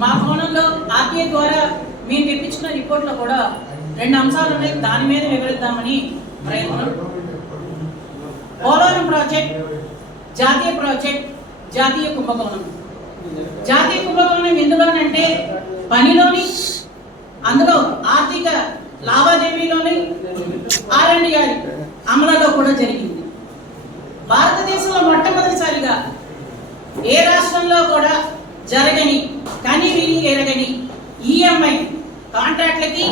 మా కోణంలో ఆర్టీఐ ద్వారా మేము తెప్పించిన రిపోర్ట్లో కూడా 2 అంశాలు ఉన్నాయి. దాని మీద వివరిద్దామని ప్రయత్నం. పోలవరం ప్రాజెక్ట్ జాతీయ ప్రాజెక్ట్, జాతీయ కుంభకోణం. జాతీయ కుంభకోణం ఎందులోనంటే పనిలోని, అందులో ఆర్థిక లావాదేవీలోని, R&R అమలులో కూడా జరిగింది. భారతదేశంలో మొట్టమొదటిసారిగా ఏ రాష్ట్రంలో కూడా జరగని, కని విని ఎరగని EMI కాంట్రాక్ట్లకి,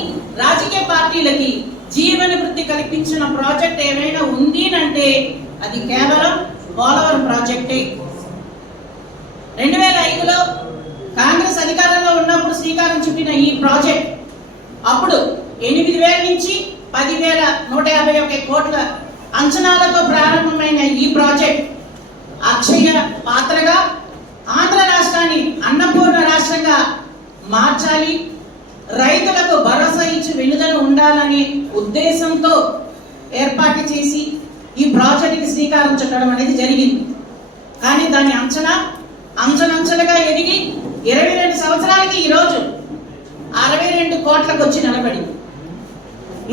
రాజకీయ పార్టీలకి జీవన వృద్ధి కల్పించిన ప్రాజెక్ట్ ఏమైనా ఉంది అంటే అది కేవలం పోలవరం ప్రాజెక్టే. 2005లో కాంగ్రెస్ అధికారంలో ఉన్నప్పుడు శ్రీకారం చుట్టిన ఈ ప్రాజెక్ట్ అప్పుడు 8,000 నుంచి 10,151 కోట్ల అంచనాలతో ప్రారంభమైన ఈ ప్రాజెక్ట్ అక్షయ పాత్రగా ఆంధ్ర రాష్ట్రాన్ని అన్నపూర్ణ రాష్ట్రంగా మార్చాలి, రైతులకు భరోసా ఇచ్చి వెనుదల ఉండాలనే ఉద్దేశంతో ఏర్పాటు చేసి ఈ ప్రాజెక్టుకి శ్రీకారం చుట్టడం అనేది జరిగింది. కానీ దాని అంచనంచలుగా ఎదిగి 22 సంవత్సరాలకి ఈరోజు 62 కోట్లకు వచ్చి నిలబడింది.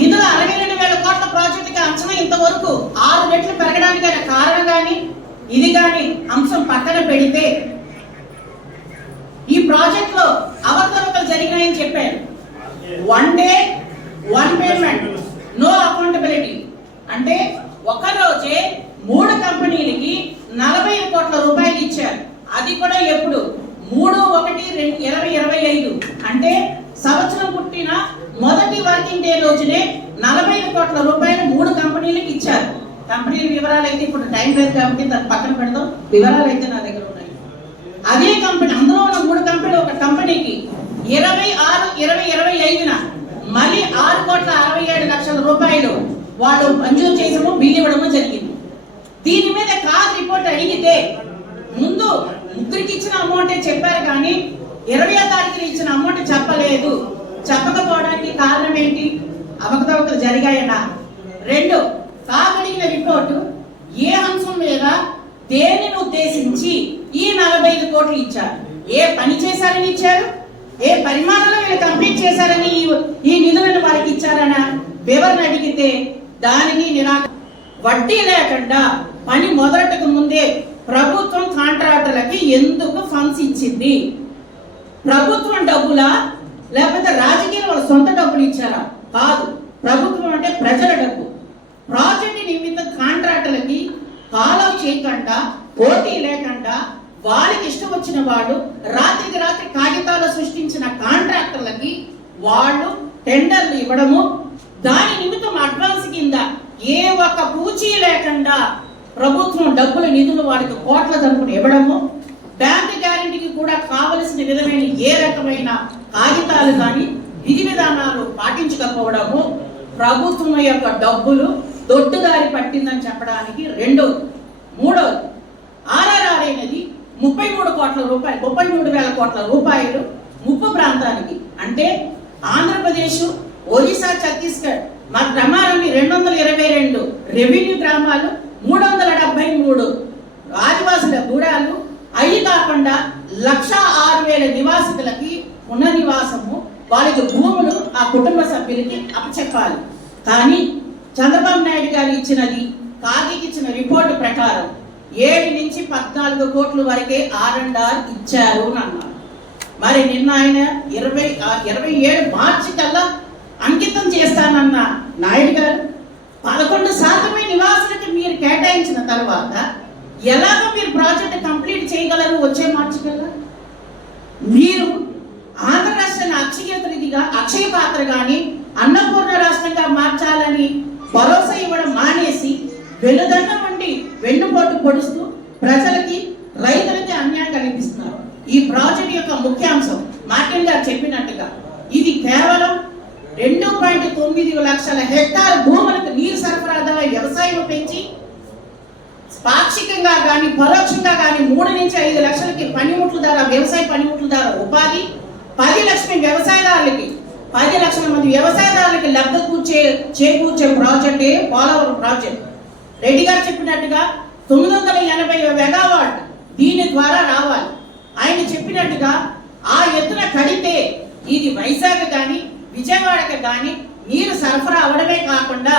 ఇందులో 62,000 కోట్ల ప్రాజెక్టుకి అంచనా ఇంతవరకు 6 రెట్లు పెరగడానికి కారణం కానీ ఇది కానీ అంశం పక్కన పెడితే ఈ ప్రాజెక్ట్ లో అవకతవకలు జరిగినాయని చెప్పారు. 1 day 1 payment, నో అకౌంటబిలిటీ. అంటే ఒక రోజే 3 కంపెనీలకి 40 కోట్ల రూపాయలు ఇచ్చారు. అది కూడా ఎప్పుడు 3/1/2025 అంటే సంవత్సరం పుట్టిన మొదటి వర్కింగ్ డే రోజునే 40 కోట్ల రూపాయలు 3 కంపెనీలకు ఇచ్చారు. కంపెనీల వివరాలు అయితే ఇప్పుడు టైం లేదు కాబట్టి దాన్ని పక్కన పెడదాం. వివరాలు అయితే నా దగ్గర ఉన్నాయి. అదే కంపెనీ, అందులో ఉన్న 3 కంపెనీలు, ఒక కంపెనీకి 26/20/25న మళ్ళీ 6,67,00,000 రూపాయలు వాళ్ళు మంజూరు చేయడము, బిల్లు ఇవ్వడము జరిగింది. దీని మీద కాదు రిపోర్ట్ అడిగితే ముందు 3కి ఇచ్చిన అమౌంటే చెప్పారు కానీ 20వ తారీఖున ఇచ్చిన అమౌంట్ చెప్పలేదు. చెప్పకపోవడానికి కారణం ఏంటి? అవకతవకలు జరిగాయనా? 2, కాగడిగిన రిపోర్టు ఏ అంశం మీద దేనిని ఉద్దేశించి ఈ 45 కోట్లు ఇచ్చారు, ఏ పని చేశారని ఇచ్చారు, ఏ పరిమాణంలో వీళ్ళు కంప్లీట్ చేశారని ఈ నిధులను వారికి ఇచ్చారన్న వివరణ అడిగితే దానికి వడ్డీ లేకుండా పని మొదలటకు ముందే ప్రభుత్వం కాంట్రాక్టర్లకి ఎందుకు ఫండ్స్ ఇచ్చింది? ప్రభుత్వం డబ్బులా లేకపోతే రాజకీయ వాళ్ళ సొంత డబ్బులు ఇచ్చారా? కాదు, ప్రభుత్వం అంటే ప్రజల డబ్బు. ప్రాజెక్ట్ నిమిత్తం కాంట్రాక్టర్లకి ఫాలో చేయకుండా, పోటీ లేకుండా వాళ్ళకి ఇష్టం వచ్చిన వాళ్ళు రాత్రికి రాత్రి కాగితాలు సృష్టించిన కాంట్రాక్టర్లకి వాళ్ళు టెండర్లు ఇవ్వడము, దాని నిమిత్తం అడ్వాన్స్ కింద ఏ ఒక్క పూచీ లేకుండా ప్రభుత్వం డబ్బుల నిధులు వాళ్ళకి కోట్ల తరపున ఇవ్వడము, బ్యాంక్ గ్యారెంటీకి కూడా కావలసిన విధమైన ఏ రకమైన కాగితాలు కానీ విధి విధానాలు పాటించకపోవడము, ప్రభుత్వం యొక్క డబ్బులు దొడ్డుదారి పట్టిందని చెప్పడానికి 2. 3, RRR అనేది 33 కోట్ల రూపాయలు, 33,000 కోట్ల రూపాయలు ముప్పు ప్రాంతానికి, అంటే ఆంధ్రప్రదేశ్, ఒరిస్సా, ఛత్తీస్గఢ్ మా గ్రామాలని 222 రెవెన్యూ గ్రామాలు, 373 ఆదివాసుల గూడాలు, అవి కాకుండా 106,000 నివాసితులకి పునర్నివాసము, వాళ్ళకి భూములు ఆ కుటుంబ సభ్యులకి అప్పచెప్పాలి. కానీ చంద్రబాబు నాయుడు గారు ఇచ్చినది, కాగికి ఇచ్చిన రిపోర్టు ప్రకారం 7 నుంచి 14 కోట్ల వరకే R&R ఇచ్చారు అని అన్నారు. మరి నిన్న ఆయన 27 మార్చి కల్లా అంకితం చేస్తానన్న నాయుడు గారు 11% నివాసులకి మీరు కేటాయించిన తర్వాత ఎలాగో మీరు ప్రాజెక్ట్ కంప్లీట్ చేయగలరు వచ్చే మార్చి కల్లా? మీరు ఆంధ్ర రాష్ట్రాన్ని అక్షయ పాత్ర కానీ అన్నపూర్ణ రాష్ట్రంగా మార్చాలని భరోసా ఇవ్వడం మానేసి వెనుదండం వంటి వెన్నుపోటు పొడుస్తూ ప్రజలకి, రైతులకి అన్యాయం కలిగిస్తున్నారు. ఈ ప్రాజెక్ట్ యొక్క ముఖ్యాంశం మార్టిన్ గారు చెప్పినట్టుగా ఇది కేవలం 2.9 లక్షల హెక్టార్ భూములకు నీరు సరఫరా వ్యవసాయం పెంచి పాక్షికంగా కానీ పరోక్షంగా కానీ 3 నుంచి 5 లక్షలకి పనిముట్ల ద్వారా, వ్యవసాయ పనిముట్ల ద్వారా ఉపాధి, 10 లక్షల వ్యవసాయదారులకి, 10 లక్షల మంది వ్యవసాయదారులకి లబ్ధి చేకూర్చే ప్రాజెక్టే పోలవరం ప్రాజెక్ట్. రెడ్డి గారు చెప్పినట్టుగా 980 మెగావాట్ దీని ద్వారా రావాలి. ఆయన చెప్పినట్టుగా ఆ ఎత్తున కడితే ఇది వైజాగ్ కానీ విజయవాడకి కానీ నీరు సరఫరా అవడమే కాకుండా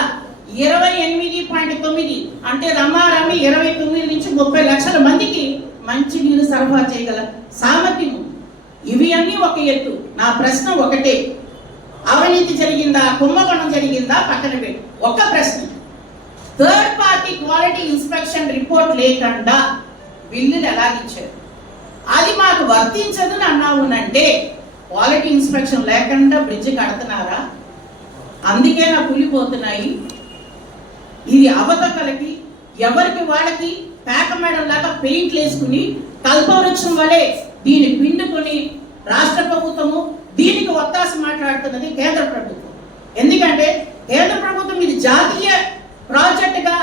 28.9 అంటే రమారమి 29 నుంచి 30 లక్షల మందికి మంచి నీరు సరఫరా చేయగల సామర్థ్యం. ఇవి అన్నీ ఒక ఎత్తు. నా ప్రశ్న ఒకటే, అవినీతి జరిగిందా, కుంభకోణం జరిగిందా పక్కన పెట్టి ఒక ప్రశ్న, third party quality inspection report లేకుండా బిల్లులు ఎలాగిచ్చారు? అది మాకు వర్తించదని అన్నావునంటే క్వాలిటీ ఇన్స్పెక్షన్ లేకుండా బ్రిడ్జ్ కడుతున్నారా? అందుకే నా కూలిపోతున్నాయి. ఇది అవతకలకి ఎవరికి వాళ్ళకి పేక మెడల్ లాగా పెయింట్లు వేసుకుని కల్పవృక్షం వలె దీన్ని పిండుకొని రాష్ట్ర ప్రభుత్వము దీనికి ఒత్తాస మాట్లాడుతున్నది కేంద్ర ప్రభుత్వం. ఎందుకంటే కేంద్ర ప్రభుత్వం ఇది జాతీయ ప్రాజెక్టుగా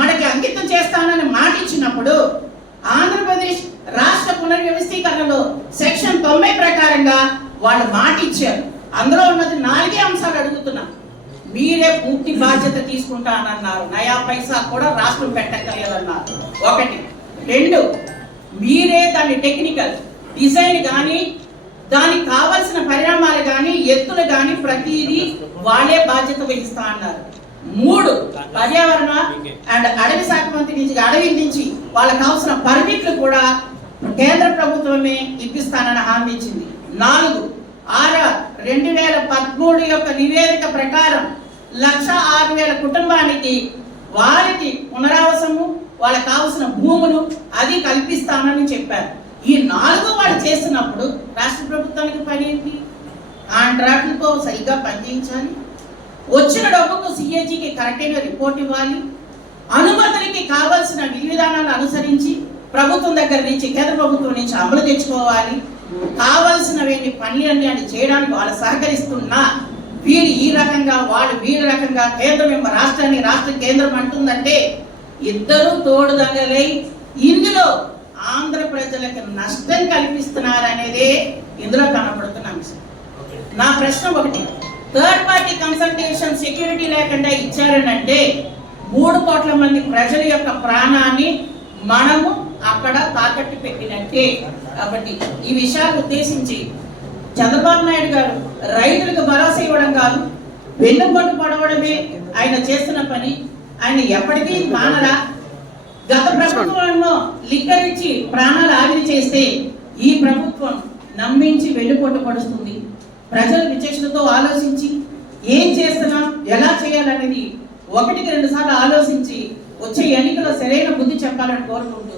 మనకి అంకితం చేస్తానని మాట ఇచ్చినప్పుడు ఆంధ్రప్రదేశ్ రాష్ట్ర పునర్వ్యవస్థీకరణలో సెక్షన్ 90 ప్రకారంగా వాళ్ళు మాట ఇచ్చారు. అందులో ఉన్నది 4 అంశాలు అడుగుతున్నా. మీరే పూర్తి బాధ్యత తీసుకుంటానన్నారు, నయా పైసా కూడా రాష్ట్రం పెట్టక్కర్లేదన్నారు. 1. 2, మీరే దాని టెక్నికల్ డిజైన్ కానీ దానికి కావలసిన పరిణామాలు కానీ ఎత్తులు కానీ ప్రతిదీ వాళ్ళే బాధ్యత వహిస్తా అన్నారు. 3, పర్యావరణ అండ్ అడవి శాఖ మంత్రి నుంచి అడవి నుంచి వాళ్ళకి కావాల్సిన పర్మిట్లు కూడా కేంద్ర ప్రభుత్వమే ఇప్పిస్తానని హామీ ఇచ్చింది. 4, ఆర్ఆర్ 2013 యొక్క నివేదిక ప్రకారం 1,06,000 కుటుంబానికి వారికి పునరావాసము వాళ్ళకి కావాల్సిన భూములు అది కల్పిస్తానని చెప్పారు. ఈ 4 వాళ్ళు చేస్తున్నప్పుడు రాష్ట్ర ప్రభుత్వానికి పని ఏంటి? కాంట్రాక్టులతో సరిగ్గా పనిచేయించాలి, వచ్చిన డబ్బుకు సిఏజీకి కరెక్ట్ అయిన రిపోర్ట్ ఇవ్వాలి, అనుమతులకి కావాల్సిన విధి విధానాలు అనుసరించి ప్రభుత్వం దగ్గర నుంచి కేంద్ర ప్రభుత్వం నుంచి అమలు తెచ్చుకోవాలి, కావలసినవి పనులన్నీ అని చేయడానికి వాళ్ళు సహకరిస్తున్నా వీరు ఈ రకంగా వాళ్ళు వీరి రకంగా కేంద్రం రాష్ట్రాన్ని రాష్ట్రం కేంద్రం అంటుందంటే ఇద్దరు తోడుదగలై ఇందులో ఆంధ్ర ప్రజలకు నష్టం కల్పిస్తున్నారనేదే ఇందులో కనపడుతున్న అంశం. నా ప్రశ్న ఒకటి, థర్డ్ పార్టీ కన్సల్టేషన్ సెక్యూరిటీ లేకుండా ఇచ్చారనంటే 3 కోట్ల మంది ప్రజల యొక్క ప్రాణాన్ని మనము అక్కడ తాకట్టు పెట్టినట్టే. కాబట్టి ఈ విషయాలు ఉద్దేశించి చంద్రబాబు నాయుడు గారు రైతులకు భరోసా ఇవ్వడం కాదు, వెన్నుపోటు పడవడమే ఆయన చేస్తున్న పని. ఆయన ఎప్పటికీ మానరా. గత ప్రభుత్వంలో లిక్కరిచ్చి ప్రాణాలు ఆవిరి చేస్తే ఈ ప్రభుత్వం నమ్మించి వెన్నుపోటు పడుతుంది. ప్రజలు విచక్షణతో ఆలోచించి ఏం చేస్తున్నాం, ఎలా చేయాలనేది 1కి 2 సార్లు ఆలోచించి వచ్చే ఎన్నికలో సరైన బుద్ధి చెప్పాలని కోరుకుంటూ